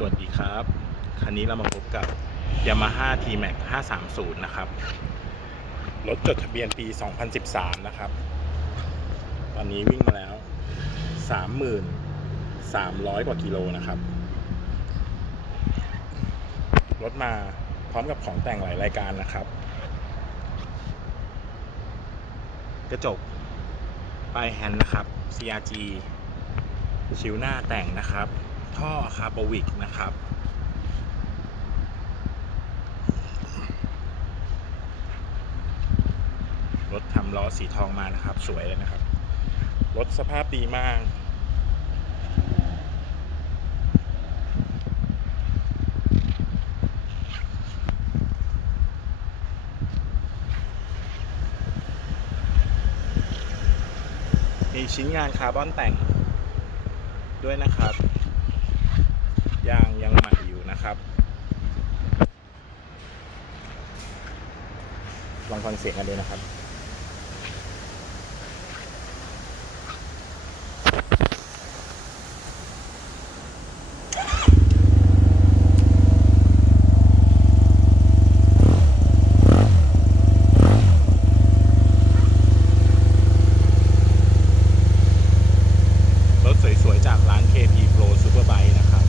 สวัสดีครับ คันนี้เรามาพบกับ Yamaha T-Max 530 นะครับ รถจดทะเบียนปี 2013 นะครับ ตอนนี้วิ่งมาแล้ว 3,300 กว่ากิโลนะครับ รถมาพร้อมกับของแต่งหลายรายการนะครับ กระจกปลายแฮนด์นะครับ CRG ชิวหน้าแต่งนะครับ ท่อคาร์บวิกนะครับ รถทำล้อสีทองมานะครับ สวยเลยนะครับ รถสภาพดีมากมีชิ้นงานคาร์บอนแต่งด้วยนะครับ ลองฟังเสียงกันดูนะครับสวยๆจากร้าน KP Pro Superbike นะครับ